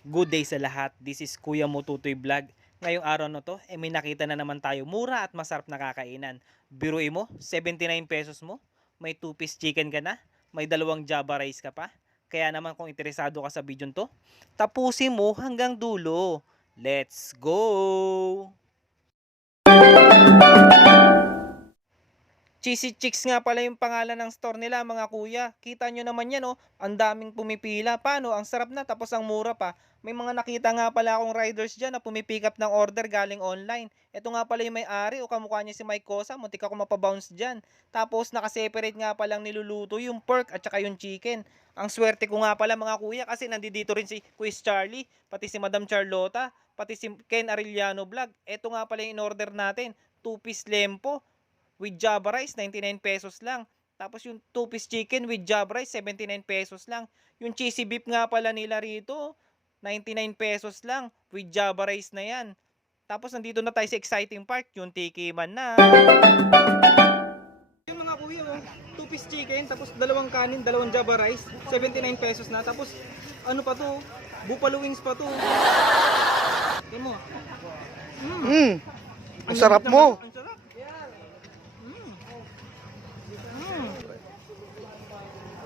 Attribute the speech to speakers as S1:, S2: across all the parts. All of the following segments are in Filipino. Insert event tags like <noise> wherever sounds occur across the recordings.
S1: Good day sa lahat. This is Kuya Mututoy Vlog. Ngayong araw na to, eh, may nakita na naman tayo mura at masarap na kakainan. Biruin mo, 79 pesos mo, may 2 piece chicken ka na, may dalawang java rice ka pa. Kaya naman kung interesado ka sa video to, tapusin mo hanggang dulo. Let's go! Cheesy Chicks nga pala yung pangalan ng store nila mga kuya. Kita nyo naman yan oh, ang daming pumipila. Paano? Ang sarap na tapos ang mura pa. May mga nakita nga pala akong riders dyan na pumipick up ng order galing online. Ito nga pala yung may-ari o kamukha niya si Mike Cosa. Muntik ako mapabounce dyan. Tapos nakaseparate nga palang niluluto yung pork at saka yung chicken. Ang swerte ko nga pala mga kuya kasi nandito rin si Quiz Charlie, pati si Madam Charlotta, pati si Ken Arellano Vlog. Ito nga pala yung in-order natin. 2-piece lempo with java rice, 99 pesos lang. Tapos yung 2-piece chicken with java rice, 79 pesos lang. Yung cheesy beef nga pala nila rito, 99 pesos lang with java rice na yan. Tapos nandito na tayo sa exciting part, yung tikiman na. Yung mga kuya, oh, 2-piece chicken, tapos dalawang kanin, dalawang java rice, 79 pesos na. Tapos ano pa to, buffalo wings pa to. Tingnan mo. Mm.
S2: Mm. Ang sarap mo.
S1: naman, Ang sarap. Mm. Mm.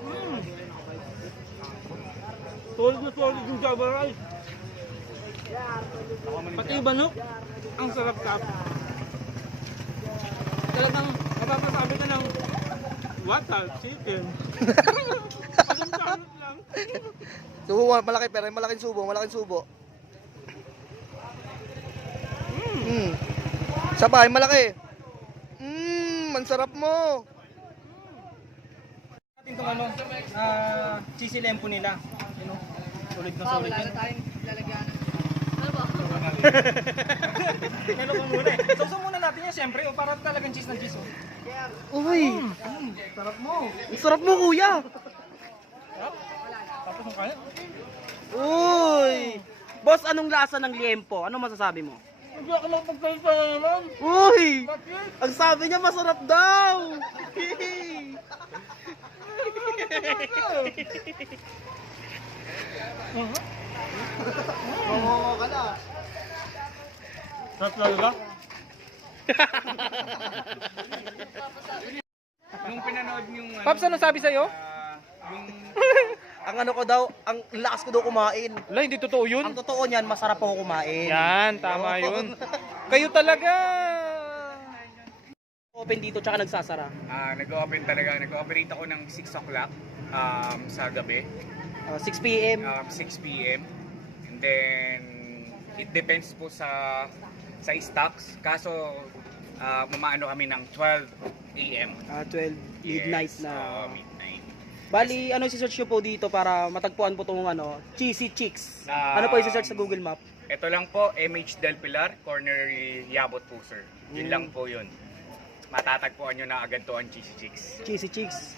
S1: Mm. Solid na solid yung java rice. Pati yung banok, ang sarap tap. Talagang mapapasabi ka ng what a chicken. <laughs>
S2: Subo, malaki pero malaking subo, malaking subo. Mm. Sa bahay, malaki. Mmm, ang sarap mo.
S1: Itong ano, ah, cheesy lempo nila. You know, solid na solid yan. Ano ko muna eh. Sausaw muna natin yan siyempre, oh, para talagang cheese na cheese. Oh.
S2: Uy,
S1: Mm, sarap mo.
S2: ang sarap mo kuya.
S1: Tapos ang kaya.
S2: Uy. Boss, anong lasa ng liempo? Ano masasabi mo?
S1: Hindi ako magpagsalita na naman.
S2: Uy, ang sabi niya masarap daw. <laughs> Oo, ka na.
S1: Sarap talaga.
S3: Nung pinanood yung ano,
S1: Paps, ano sabi sa'yo?
S3: ah, yung <laughs>
S2: Ang ano ko daw, ang lakas ko daw kumain.
S1: Wala, hindi totoo yun.
S2: Ang totoo niyan, masarap ako kumain.
S1: Yan, tama yun. <laughs> Kayo talaga.
S2: Open dito tsaka nagsasara.
S3: ah, nag-open talaga, nag-operate ako ng 6 o'clock um, sa gabi,
S2: Uh, 6 p.m.
S3: um, 6 p.m. And then, it depends po sa sa stocks. Kaso, uh, mamaano kami ng 12 a.m.
S2: Ah, 12 midnight
S3: Yes,
S2: na.
S3: oo, midnight.
S2: Bali, ano si search nyo po dito para matagpuan po itong ano, Cheesy Chicks.
S3: Ah,
S2: ano po yung search sa Google Map?
S3: Ito lang po, MH Del Pilar, corner Yabot po sir. Yun
S2: Mm.
S3: lang po yun. Matatagpuan nyo na agad to ang Cheesy Chicks.
S2: Cheesy Chicks.